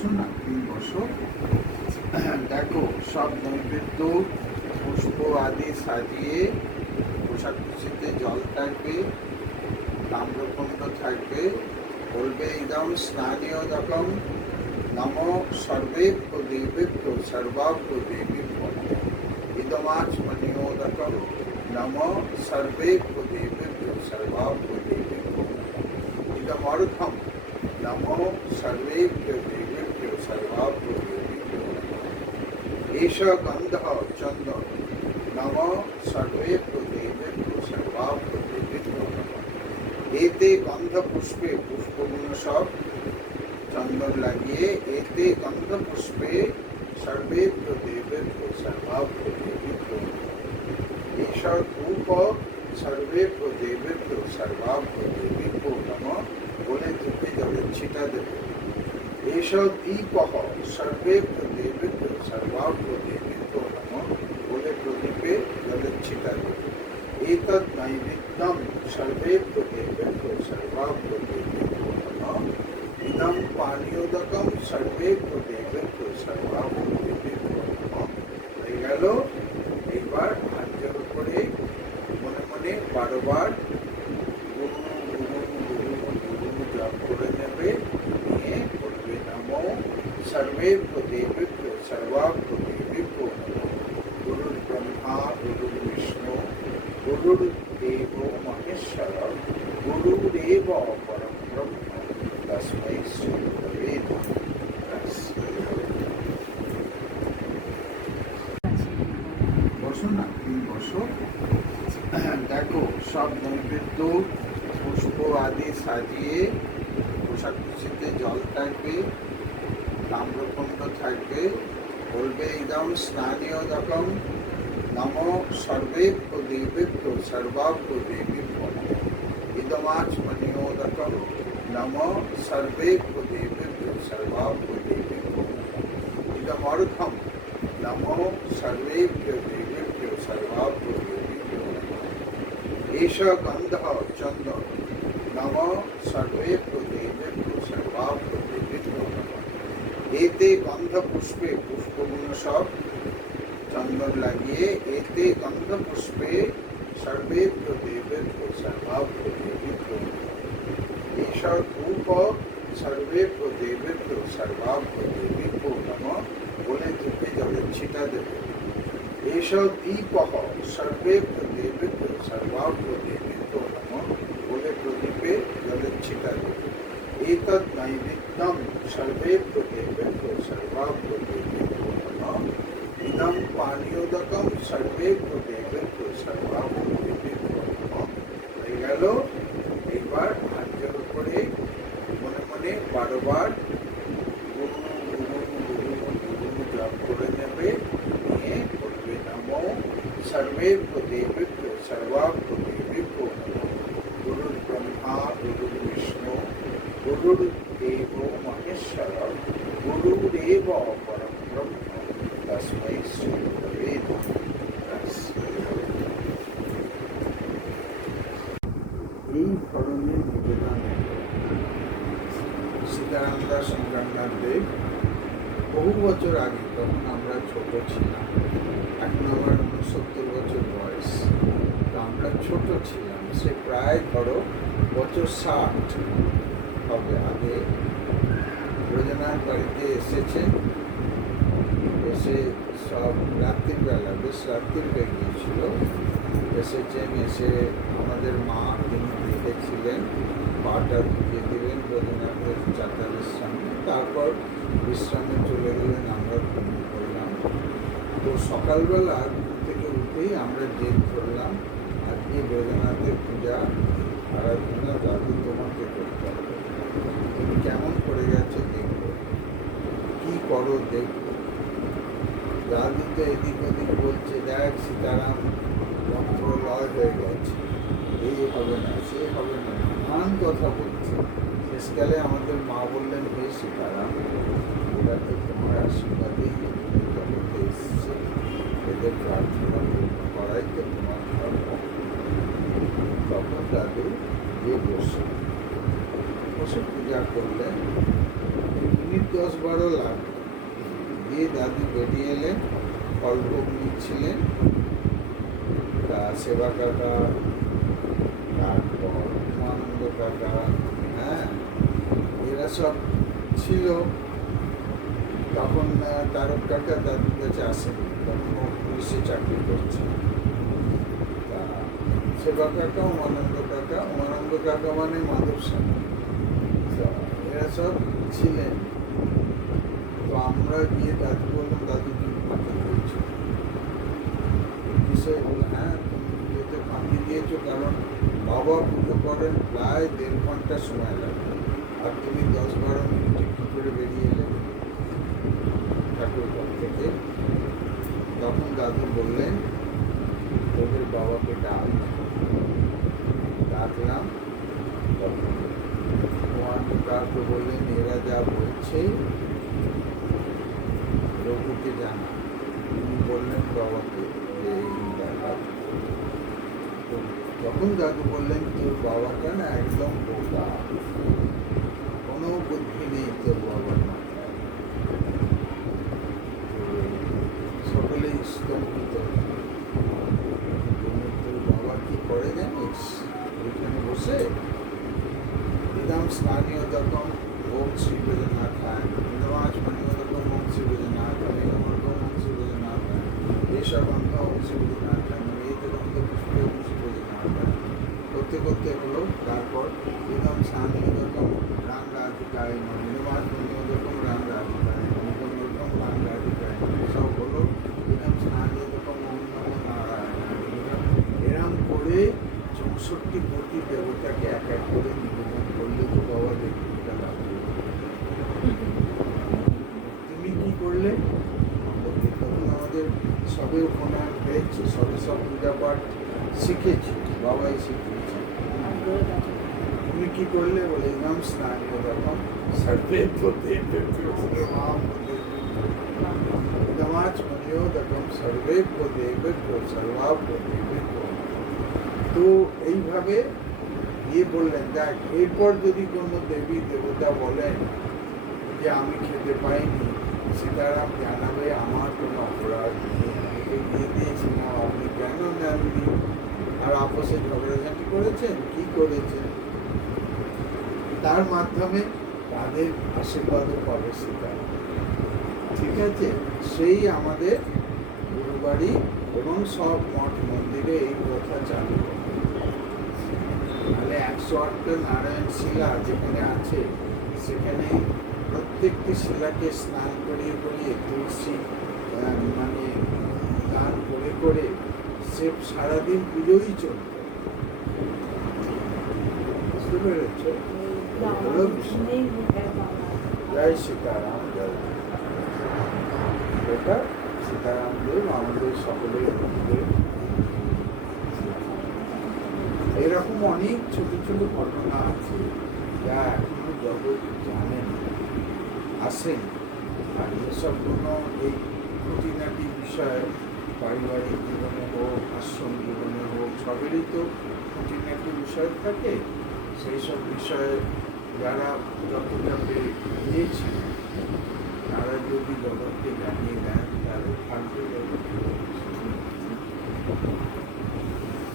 বসো না, তুমি বসো। দেখো, সব নৈবেদ্য পুষ্প আদি সাজিয়ে পোশাকুশিতে জল থাকবে, তাম্রকুণ্ড থাকবে, বলবে ইদম স্নানীয় রকম নম সর্বেভ্য দেবেভ্যো সর্বাভ্য দেবীভ্যো ইদমাচমনীয় রকম নম সর্বেভ্য দেবেভ্যো সর্বাভ্য দেবীভ্যো ইদমর্থম নম সর্বেভ্যো দেবেভ্যো সর্বাভ্য দেবীভ্যো এষ গন্ধ চন্দন নম সর্বেভ্যো দেবেভ্যো সর্বাভ্য দেবীভ্যো এতে গন্ধ পুষ্পে, পুষ্পগুলো সব চন্দন লাগিয়ে এতে গন্ধ পুষ্পে সর্বেভ্য দেবেভ্যো সর্বাভ্য দেবীভ্যো এষা ধূপ সর্বেভ্য দেবেভ্যো সর্বাভ্য দেবীভ্যো নমঃ বলে ধূপে জলের ছিটা দেবে। এষা দীপ সর্বেভ্য দেবেভ্যো সর্বাভ্য দেবীভ্যো নমঃ বলে প্রদীপে জলের ছিটা দেবে। এতদ নৈবেদ্যম সর্বেভ্য দেবেভ্যো সর্বাভ্য দেবীভ্যো নমঃ ইদম পানীয়োদকম সর্বেভ্য দেবেভ্যো সর্বাভ্য দেবীভ্যো নমঃ। হয়ে গেল। এইবার হাতের উপরে মনে মনে 12 বার গুরু গুরু গুরু গুরু জপ করে নেবে, নিয়ে বলবে নমো সর্বেভ্য দেবেভ্যো সর্বাভ্য দেবীভ্যো নমঃ। গুরুর ব্রহ্মা গুরুর বিষ্ণু গুরুর্দেব মহেশ্বর গুরুরেব পরম ব্রহ্ম তস্मै শ্রী গুরবে নমঃ। বসো না, তুমি বসো। দেখো, সব নৈবেদ্য পুষ্প আদি সাজিয়ে পোশাকুশিতে জল থাকবে, তাম্রকুণ্ড থাকবে, বলবে ইদম স্নানীয় রকম নম সর্বেভ্য দেবেভ্যো সর্বাভ্য দেবীভ্যো ইদমাচমনীয় রকম নম সর্বেভ্য দেবেভ্যো সর্বাভ্য দেবীভ্যো ইদমর্থম নম সর্বেভ্যো দেবেভ্যো সর্বাভ্য দেবীভ্যো এষ গন্ধ চন্দন নম সর্বেভ্য দেবেভ্যো সর্বাভ্য দেবীভ্যো এতে গন্ধ পুষ্পে, পুষ্পগুলো সব চন্দন লাগিয়ে এতে গন্ধ পুষ্পে সর্বেভ্য দেবেভ্যো সর্বাভ্য দেবীভ্যো এষা ধূপ সর্বেভ্য দেবেভ্যো সর্বাভ্য দেবীভ্যো নমঃ বলে ধূপে জলের ছিটা দেবে। এষা দীপ সর্বেভ্য দেবেভ্যো সর্বাভ্য দেবীভ্যো নমঃ বলে প্রদীপে জলের ছিটা দেবে। এতদ নৈবেদ্যম সর্বেভ্য দেবেভ্যো সর্বাভ্য দেবীভ্যো নমঃ ইদম পানীয়োদকম সর্বেভ্য দেবেভ্যো সর্বাভ্য দেবীভ্যো নমঃ। হয়ে গেল। এইবার হাতের উপরে মনে মনে 12 বার গুরু গুরু গুরু গুরু জপ করে নেবে, নিয়ে বলবে নমো সর্বেভ্য দেবেভ্যো সর্বাভ্য দেবীভ্যো নমঃ। গুরুর ব্রহ্মা গুরুর বিষ্ণু গুরুর্দেব মহেশ্বর গুরুরেব পরম ব্রহ্ম তস্मै শ্রী গুরবে নমঃ। এই ধরনের নিবেদন সীতারাম দাস সংগ্রামনাথ দেব বহু বছর আগে, তখন আমরা ছোট ছিলাম, এখন আমার 69 বছর বয়স, তো আমরা ছোট ছিলাম, সে প্রায় ধরো বছর 60 হবে আগে ব্রজনাথ বাড়িতে এসেছে। এসে সব রাত্রির বেলা, বেশ রাত্রির হয়ে গিয়েছিল, এসেছেন। এসে আমাদের মা, তিনি দেখেছিলেন, পাটা ঢুকিয়ে দিলেন ব্রজনাথের চাটালের সামনে, তারপর বিশ্রামে চলে গেলেন, আমরা ঘুম করলাম। তো সকালবেলা ঘুম থেকে উঠেই আমরা জেদ ধরলাম, আজকে ব্রজনাথের পূজা আরাধনা দাদু তোমাকে করতে হবে, তুমি কেমন করে গেছে দেখবো, কি করো দেখবো। দাদু তো এদিক ওদিক বলছে, দেখ সীতারাম মন্ত্র লয় হয়ে গেছে, এই হবে না সে হবে না, নানান কথা বলছে। শেষকালে আমাদের মা বললেন, হে সীতারাম, এরা তো তোমার আশীর্বাদেই জগতে এসছে, এদের প্রার্থনা করাই তো তোমার ধর্ম। তখন দাদু গিয়ে বসে পূজা করলেন। মিনিট 10-12 লাগলো। দিয়ে দাদু বেরিয়ে এলেন, ফলভোগ নিচ্ছিলেন। তা সেবা কাকা, তারপর উমানন্দ কাকা, হ্যাঁ, এরা সব ছিল। তখন তারক কাকা দাদুর কাছে আসেনি, তখন ও পুলিশে চাকরি করছে। তা সেবা কাকা, উমানন্দ কাকা মানে মাধব স্বামী, এরা সব ছিলেন। তো আমরা গিয়ে দাদু বললাম, দাদু তুমি ফাঁকি দিয়েছো। বিষয় বললো, হ্যাঁ তুমি পুজোতে ফাঁকি দিয়েছো, কারণ বাবা পুজো করেন প্রায় 1.5 ঘন্টা সময় লাগে, আর তুমি 10-12 মিনিটে কী করে বেরিয়ে এলে ঠাকুর ঘর থেকে। তখন দাদু বললেন, তোদের বাবাকে ডাকলাম। তখন কাউকে বললেন, এরা যা বলছে রঘুকে জানা। তিনি বললেন বাবাকে যে এই ব্যাপার। তো তখন দাদু বললেন, তোর বাবাটা না একদম বোকা, কোনো বুদ্ধি নেই তোর বাবার মাথায়। সকলেই স্তম্ভিত। তোর বাবা কি করে জানিস? ওইখানে বসে इदम स्थानीय दत्तम ओम श्री बजनाथाय निवास मणियो दत्तम ओम श्री बजनाथाय निगमर्गम ओम श्री बजनाथाय देशबंध ओम श्री बजनाथाय निवेदबंध पुष्प ओम श्री बजनाथाय করতে করতে হলো। তারপর ইদম স্থানীয় দত্তম রাম রাধিকায় নিবাস মণিয় দত্তম রাম রাধিকায় নিগমর্গম রাম রাধিকায় সব হলো। ইদম স্থানীয় দত্তম ওম নমো নারায়ণ। এরম করে 64 কোটি দেবতাকে এক এক করে নিবেদন করলে তো বাবা দেখতে লাগবে। তুমি কি করলে? তখন আমাদের সবে উপনয়ন হয়েছে, সবে সব পূজা পাঠ শিখেছি, বাবাই শিখিয়েছে। তুমি কি করলে? বলে ইমাম স্নানীয় রকম সর্বে ইদমাচ মনিও রকম সর্বে তো এইভাবে গিয়ে বললেন, দেখ এরপর যদি কোনো দেবী দেবতা বলেন যে আমি খেতে পাইনি, সীতারাম জানাবে আমার কোনো অপরাধ নেই, আমাকে দিয়ে দিয়েছিলাম, আপনি কেন নেননি? আর আপসে ঝগড়াঝাটি করেছেন, কি করেছেন? তার মাধ্যমে তাদের আশীর্বাদও পাবে সীতারাম। ঠিক আছে, সেই আমাদের গুরুবাড়ি এবং সব মঠ মন্দিরে এই প্রথা চালু হবে। তাহলে 108টা নারায়ণ শিলা যেখানে আছে, সেখানে প্রত্যেকটি শিলাকে স্নান করিয়ে করিয়ে তুলসী মানে দান করে করে সে সারাদিন পুজোই চলবে। বুঝতে পেরেছ? জয় সীতারাম, জয় এটা সীতারাম দেব আমাদের সকলের মধ্যে। এরকম অনেক ছোট ছোট ঘটনা আছে যা এখনো জগৎ জানেন, আসেন। আর এসব কোনো এই খুঁটিনাটি বিষয় পারিবারিক জীবনে হোক, আশ্রম জীবনে হোক, সবেরই তো খুঁটিনাটি বিষয় থাকে। সেই সব বিষয়ে যারা যতটা পেয়েছেন তারা যদি জগৎকে জানিয়ে দেন, তাহলে থাকবে জগৎ।